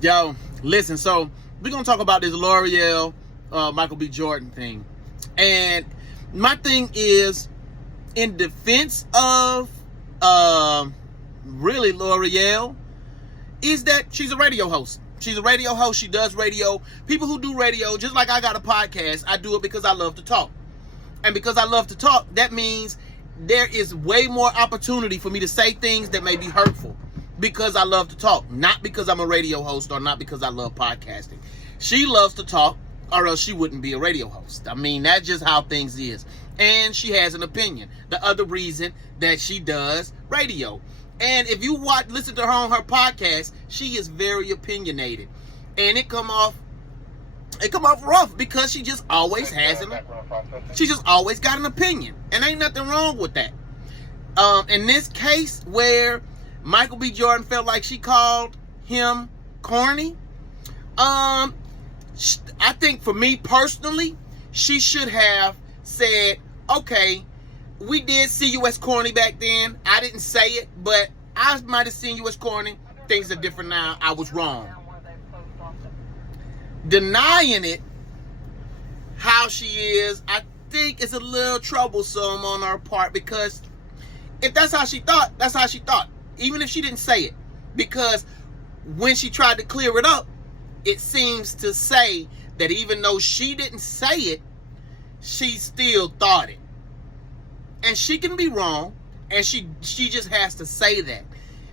Yo, listen, so we're going to talk about this Loreal, Michael B. Jordan thing. And my thing is, in defense of really Loreal, is that she's a radio host. She's a radio host. She does radio. People who do radio, just like I got a podcast, I do it because I love to talk. And because I love to talk, that means there is way more opportunity for me to say things that may be hurtful because I love to talk, not because I'm a radio host or not because I love podcasting. She loves to talk, or else she wouldn't be a radio host. I mean, that's just how things is. And she has an opinion. The other reason that she does radio. And if you listen to her on her podcast, she is very opinionated. And it come off rough because she just always got an opinion. And ain't nothing wrong with that. In this case where Michael B. Jordan felt like she called him corny, I think for me personally, she should have said, okay, we did see you as corny back then. I didn't say it, but I might have seen you as corny. Things are different now. I was wrong. Denying it how she is, I think it's a little troublesome on her part, because if that's how she thought, that's how she thought. Even if she didn't say it. Because when she tried to clear it up, it seems to say that even though she didn't say it, she still thought it. And she can be wrong, and she just has to say that.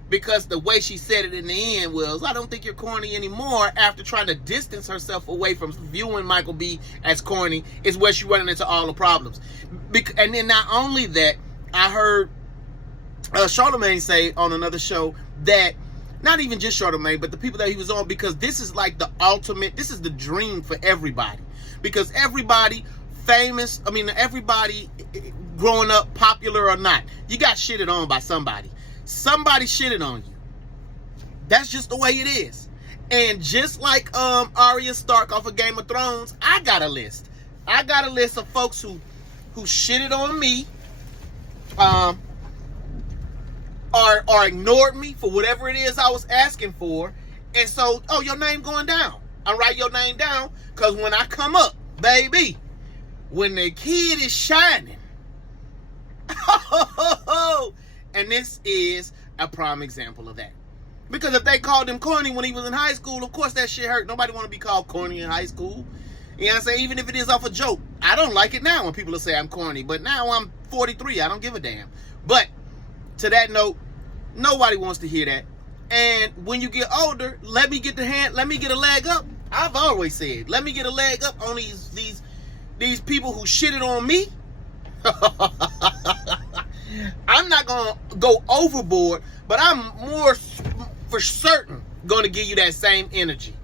Because the way she said it in the end was, I don't think you're corny anymore, after trying to distance herself away from viewing Michael B as corny, is where she's running into all the problems. And then not only that, I heard Charlamagne say on another show that, not even just Charlamagne, but the people that he was on, because this is like the ultimate, this is the dream for everybody. Because everybody everybody growing up, popular or not, you got shitted on by somebody. Somebody shitted on you. That's just the way it is. And just like Arya Stark off of Game of Thrones, I got a list. I got a list of folks who shitted on me, or ignored me for whatever it is I was asking for. And so, your name going down. I write your name down, because when I come up, baby, when the kid is shining, and this is a prime example of that. Because if they called him corny when he was in high school, of course that shit hurt. Nobody want to be called corny in high school. You know what I'm saying? Even if it is off a joke. I don't like it now when people say I'm corny. But now I'm 43. I don't give a damn. But to that note, nobody wants to hear that. And when you get older, let me get a leg up. I've always said, let me get a leg up on these people who shitted on me. I'm not going to go overboard, but I'm more for certain going to give you that same energy.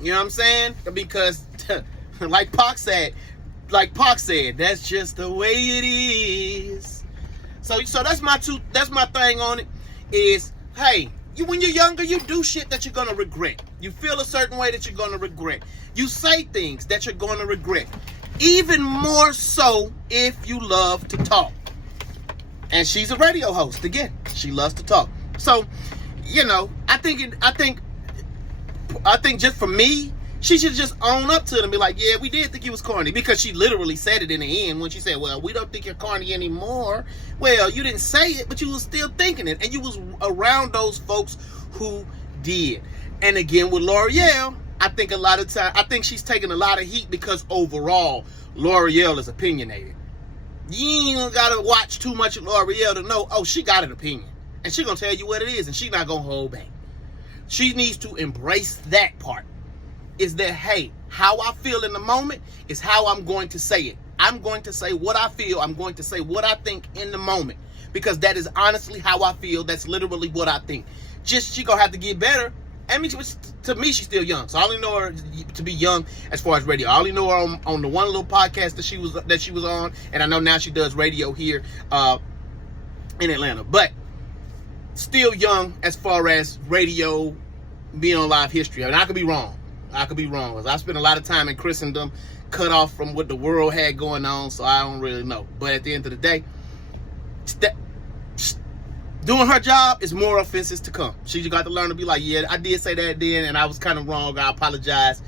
You know what I'm saying? Because like Pac said, that's just the way it is. So that's my thing on it is, hey, when you're younger, you do shit that you're going to regret. You feel a certain way that you're going to regret. You say things that you're going to regret. Even more so if you love to talk. And she's a radio host. Again, she loves to talk. So, I think just for me, she should just own up to it and be like, yeah, we did think he was corny. Because she literally said it in the end when she said, well, we don't think you're corny anymore. Well, you didn't say it, but you was still thinking it. And you was around those folks who did. And again, with Loreal, I think she's taking a lot of heat because overall, Loreal is opinionated. You ain't gotta watch too much of Loreal to know, she got an opinion. And she gonna tell you what it is, and she not gonna hold back. She needs to embrace that part. Is that, hey, how I feel in the moment is how I'm going to say it. I'm going to say what I feel. I'm going to say what I think in the moment. Because that is honestly how I feel. That's literally what I think. She gonna have to get better. I mean, to me, she's still young. So I only know her to be young as far as radio. I only know her on the one little podcast that she was on, and I know now she does radio here in Atlanta. But still young as far as radio being on live history. I mean, I could be wrong. Because I spent a lot of time in Christendom, cut off from what the world had going on, so I don't really know. But at the end of the day, doing her job is more offenses to come. She just got to learn to be like, yeah, I did say that then, and I was kind of wrong. I apologize.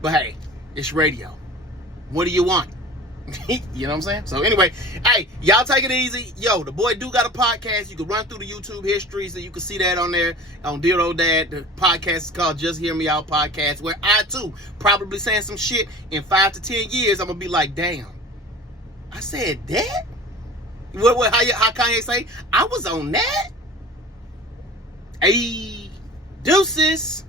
But hey, it's radio. What do you want? You know what I'm saying? So anyway, hey, y'all take it easy. Yo, the boy do got a podcast. You can run through the YouTube history so you can see that on there. On Dear Old Dad, the podcast is called Just Hear Me Out Podcast, where I too probably saying some shit in 5 to 10 years. I'm gonna be like, damn, I said that? How Kanye say? I was on that? Hey, deuces.